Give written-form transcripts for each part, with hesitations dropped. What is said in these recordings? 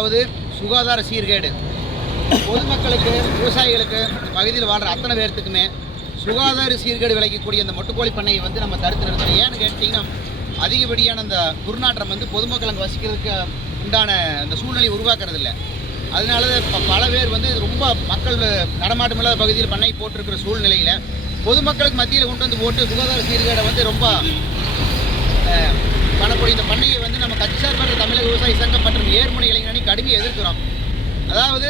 அதாவது சுகாதார சீர்கேடு. பொதுமக்களுக்கு, விவசாயிகளுக்கு, பகுதியில் வாழ்கிற அத்தனை பேர்த்துக்குமே சுகாதார சீர்கேடு விளைக்கக்கூடிய இந்த மொட்டுக்கோழி பண்ணையை வந்து நம்ம தடுத்து நிறுத்தணும். ஏன்னு கேட்டிங்கன்னா, அதிகப்படியான அந்த துர்நாற்றம் வந்து பொதுமக்கள் அங்கே வசிக்கிறதுக்கு உண்டான அந்த சூழ்நிலையை உருவாக்குறது இல்லை. அதனால பல பேர் வந்து ரொம்ப மக்கள் நடமாட்டம் இல்லாத பகுதியில் பண்ணை போட்டிருக்கிற சூழ்நிலையில் பொதுமக்களுக்கு மத்தியில் கொண்டு வந்து போட்டு சுகாதார சீர்கேடை வந்து ரொம்ப பண்ணக்கூடிய இந்த பண்ணையை வந்து நம்ம கட்சி சார்பற்ற தமிழக விவசாய சங்கம் மற்றும் ஏர்முனை இளைஞரணி கடுமையை எதிர்க்கிறோம். அதாவது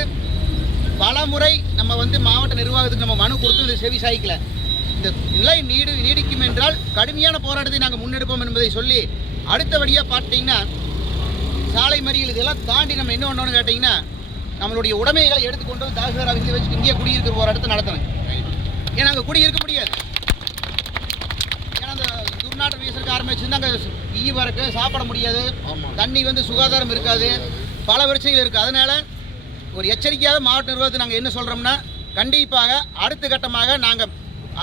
பல முறை நம்ம வந்து மாவட்ட நிர்வாகத்துக்கு நம்ம மனு கொடுத்து இதை செவி சாய்க்கல. இந்த நிலை நீடிக்கும் என்றால் கடுமையான போராட்டத்தை நாங்கள் முன்னெடுப்போம் என்பதை சொல்லி அடுத்தபடியாக பார்த்தீங்கன்னா சாலை மறியல் இதெல்லாம் தாண்டி நம்ம என்ன பண்ணணும்னு கேட்டிங்கன்னா நம்மளுடைய உடைமைகளை எடுத்துக்கொண்டு வந்து தாசில்தார் ஆஃபீஸில் வச்சு இங்கே குடியிருக்கிற போராட்டத்தை நடத்தணும். ஏன்னா அங்கே குடியிருக்க முடியாது. ஏன்னா அந்த துர்நாற்றம் வீசறதுக்கு ஆரம்பிச்சுன்னா அங்கே ஈ வரக்கு சாப்பிட முடியாது, தண்ணி வந்து சுகாதாரம் இருக்காது, பல பிரச்சனைகள் இருக்குது. அதனால் ஒரு எச்சரிக்கையாக மாவட்ட நிர்வாகத்தை நாங்கள் என்ன சொல்கிறோம்னா, கண்டிப்பாக அடுத்த கட்டமாக நாங்கள்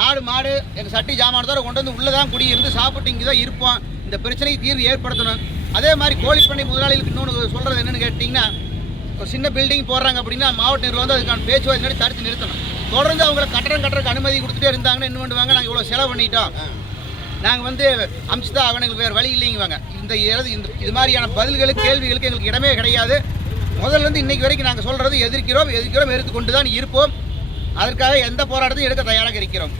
ஆடு மாடு எங்கள் சட்டி ஜாமானத்தோடு கொண்டு வந்து உள்ளே தான் குடியிருந்து சாப்பிட்டு இங்கே தான் இருப்போம். இந்த பிரச்சனைக்கு தீர்வு ஏற்படுத்தணும். அதே மாதிரி கோழிப்பண்ணை முதலாளிகளுக்கு இன்னொன்று சொல்கிறது என்னென்னு கேட்டிங்கன்னா, ஒரு சின்ன பில்டிங் போடுறாங்க அப்படின்னா மாவட்ட நிர்வாகம் வந்து அதுக்கான பேச்சுவார்த்தை தடுத்து நிறுத்தணும். தொடர்ந்து அவங்களை கட்டுறதுக்கு அனுமதி கொடுத்துட்டே இருந்தாங்கன்னா என்ன பண்ணுவாங்க, நாங்கள் இவ்வளோ செலவு பண்ணிட்டோம், நாங்கள் வந்து அமிச்சுதான் ஆகணும், எங்களுக்கு வேறு வழி இல்லைங்குவாங்க. இது மாதிரியான பதில்களுக்கு கேள்விகளுக்கு எங்களுக்கு இடமே கிடையாது. முதல்லேருந்து இன்றைக்கு வரைக்கும் நாங்கள் சொல்கிறது எதிர்க்கிறோம், எதிர்த்து கொண்டு தான் இருப்போம். அதற்காக எந்த போராட்டத்தையும் எடுக்க தயாராக இருக்கிறோம்.